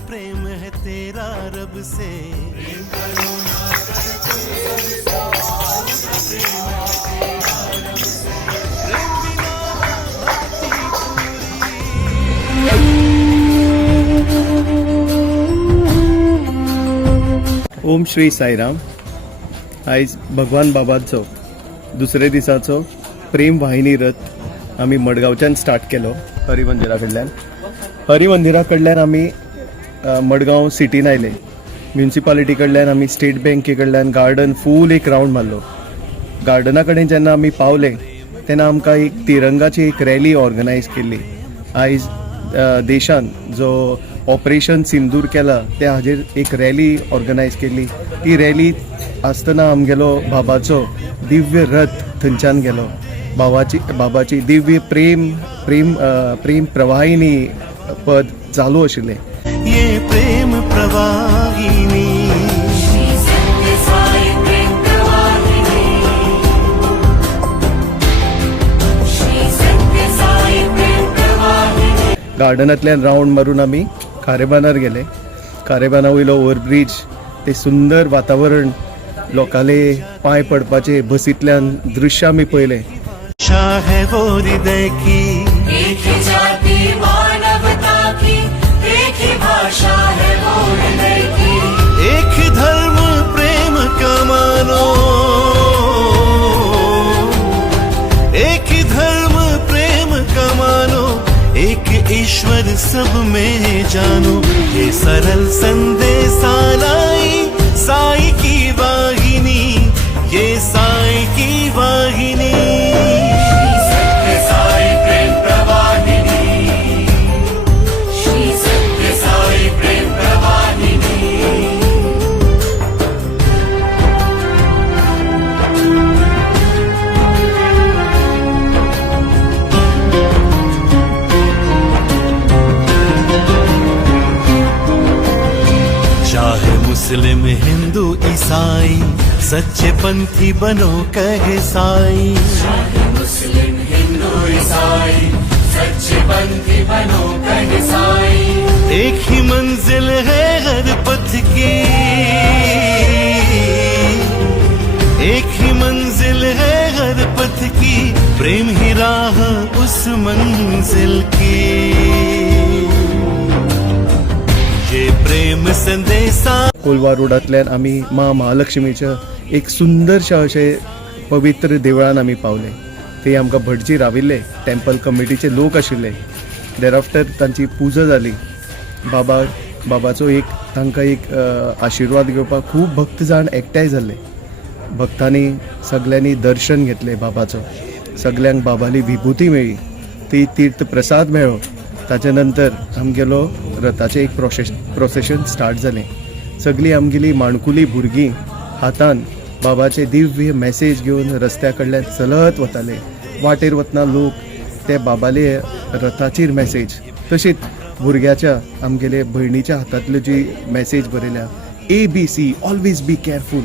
प्रेम है तेरा रब से। ओम श्री साईराम। आयज भगवान बाबाचो दुसरे दिसाचो प्रेम वाहिनी रथ आमी मडगांवच्यान स्टार्ट केलो हरिमंदिरा कडल्यान। हरिमंदिरा कडल्यान आमी मडगांव सिटीन आयले। म्युनिसिपालिटी कडल्यान आमी स्टेट बँके कडल्यान गार्डन फूल एक राउंड मारलो। गार्डना कडेन जेन्ना आमी पावले तेन्ना आमकां एक तिरंगाची एक रॅली ऑर्गनायज केल्ली। आयज देशान जो ऑपरेशन सिंदूर केला त्या हाजेर एक रॅली ऑर्गनायज केल्ली। ती रॅली आसतना आमगेलो बाबाचो दिव्य रथ थंयच्यान गेलो। बाबाची दिव्य प्रेम प्रेम प्रेम प्रवाहिनी पद चालू आशिल्लें। ये प्रेम प्रवाहिनी गार्डनांतल्यान राउंड मारून आमी खारेबानार गेले। खारेबाना वयलो ओव्हरब्रिज, ते सुंदर वातावरण, लोकांले पांय पडपाचे बसींतल्यान दृश्य आमी पळयले। शाह है वो हृदय की, एक ही जाति मानवता की, एक ही भाषा है वो हृदय की। एक धर्म प्रेम का मानो, एक धर्म प्रेम का मानो, एक ईश्वर सब में जानो। ये सरल संदेशा लाई साई की वाहिनी, ये साई की वाहिनी। सत्य साई प्रेम प्रवाहिनी, श्री सत्य साई प्रेम प्रवाहिनी। चाहे मुस्लिम हिंदू ईसाई, सच्चे पंथी बनो कहे साई। चाहे मुस्लिम हिंदू ईसाई, सच्चे पंथी बनो कहे साई। एक ही मंजिल है हर पथ की, एक ही मंजिल है हर पथ की, प्रेम ही राह उस मंजिल की। ये प्रेम संदेशा। कोलवा रोडांतल्यान आमी महालक्ष्मीच्या एक सुंदरशा अशे पवित्र देवळान आमी पावले। थंय आमकां भटजी राविल्ले, टेम्पल कमिटीचे लोक आशिल्ले। देर आफ्टर तांची पुजा जाली। बाबाचो एक तांकां एक आशिर्वाद घेवपाक खूब भक्त जाण एकठांय जाल्ले। भक्तांनी सगळ्यांनी दर्शन घेतले बाबाचो। सगळ्यांक बाबाली विभूती मेळ्ळी, ती तीर्थ प्रसाद मेळ्ळो। ताचे नंतर आमगेलो रथाचें एक प्रोसेशन स्टार्ट जालें। सगळीं आमगेली माणकुली भुरगीं हातान बाबाचे दिव्य मॅसेज घेवन रस्त्या कडल्यान चलत वताले। वाटेर वतना लोक ते बाबाले रथाचेर मॅसेज, तशीच भुरग्याच्या आमगेले भयणीच्या हातांतली जी मॅसेज बरयल्या, ABC ऑलवेज बी केअरफूल।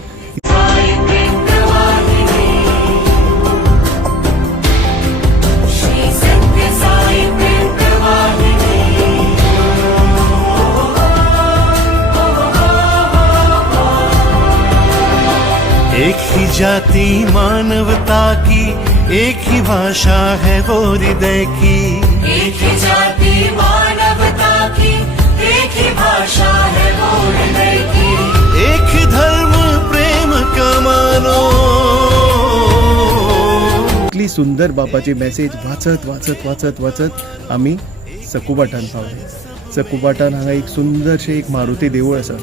एक ही जाति मानवता की, एक ही भाषा है वो हृदय की। एक ही जाति मानवता की, एक ही भाषा है वो हृदय की। एक धर्म प्रेम का मानो। इतली सुंदर बाबाची मॅसेज वाचत वाचत वाचत वाचत आमी सकूबाटान पावले। सकूबाटान हांगा एक सुंदरशें एक मारुती देवूळ आसा।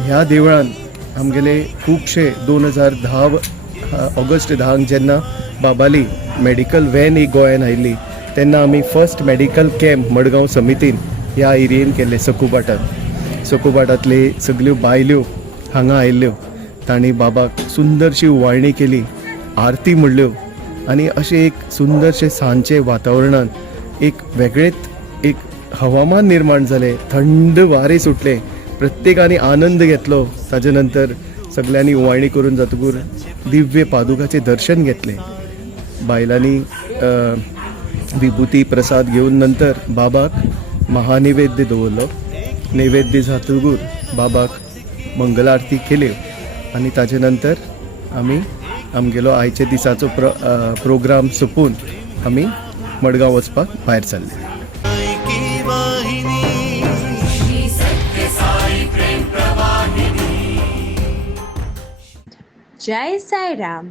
ह्या देवळान आमगेले खुबशे 2010 ऑगस्ट 10 जेन्ना बाबाली मेडिकल व्हॅन एक गोंयान आयिल्ली तेन्ना आमी फर्स्ट मेडिकल कॅम्प मडगांव समितीन ह्या एरियेन केले सकूबाटान। सकूबाटांतले सगल्यो बायल्यो हांगा आयिल्ल्यो, तांणी बाबाक सुंदरशी ओवाळणी केली, आरती म्हणल्यो आनी अशें एक सुंदरशें सांजचे वातावरणान एक वेगळेच एक हवामान निर्माण जालें। थंड वारे सुटले, प्रत्येकाने आनंद घेतलो। ताजे नंतर सगळ्यांनी ओवाळणी करून जातकूर दिव्य पादुकाचे दर्शन घेतले। बायलांनी विभूती प्रसाद घेवन नंतर बाबाक महानिवेद्य दवरलो। नैवेद्य जातकूर बाबाक मंगल आरती केल्यो आनी ताजे नंतर आमी आमगेलो आयचे दिसाचो प्रोग्राम सोंपून आमी मडगांव वचपाक भायर सरले. की वाहिनी श्री सत्य साई प्रेम प्रवाहिनी. जय साई राम.